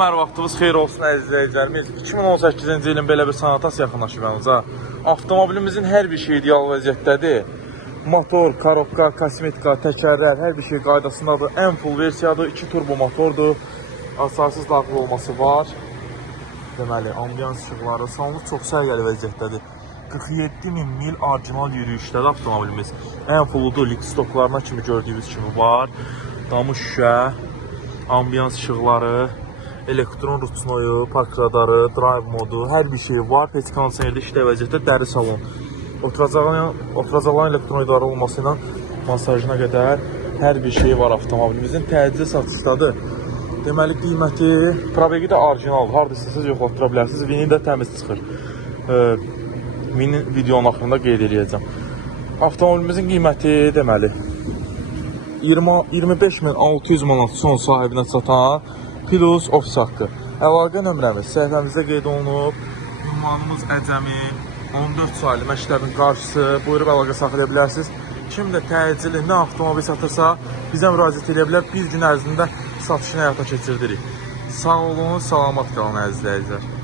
Hər vaxtınız xeyir olsun əziz izləyicilərimiz. 2018-ci ilin belə bir sanatası yaxınlaşıb yanımıza. Avtomobilimizin hər bir şey ideal vəziyyətdədir. Motor, korobka, kosmetika, təkərlər, hər bir şey qaydasındadır. Ən full versiyadır, 2 turbo motordur. Asarsız daxil olması var. Deməli, ambiyans işıqları, salonumuz çox sərgəli vəziyyətdədir. 47.000 mil orijinal yürüyüşdədir avtomobilimiz. Ən fulludur, lit stoklarına kimi gördüyünüz kimi var. Damı şüşə, ambiyans işıqları, elektron rutinoyu, park radarı, drive modu, hər bir şey var. Peç kondisionerdə işlə vəziyyətdə, dəri salon. Oturacaqların elektron idarə olması ilə masajına qədər hər bir şey var avtomobilimizin. Təcili satışdadır. Deməli, qiyməti, probegi də orijinaldır. Harada istəsəz yoxlatdıra bilərsiniz. Vini də təmiz çıxır. Vini videonun axırında qeyd edəcəm. Avtomobilimizin qiyməti deməli 25.600 manat son sahibinə satan plus ofis haqqı. Əlaqə nömrəmiz səhifəmizdə qeyd olunub. Ünvanımız Əcəmi, 14 saylı məktəbin qarşısı. Buyurub əlaqə saxlaya bilərsiniz. Kim də təcili nə avtomobil satırsa bizə müraciət edə bilər. Bir gün ərzində satışını həyata keçirdirik. Sağ olun, salamat qalın əziz izləyicilər.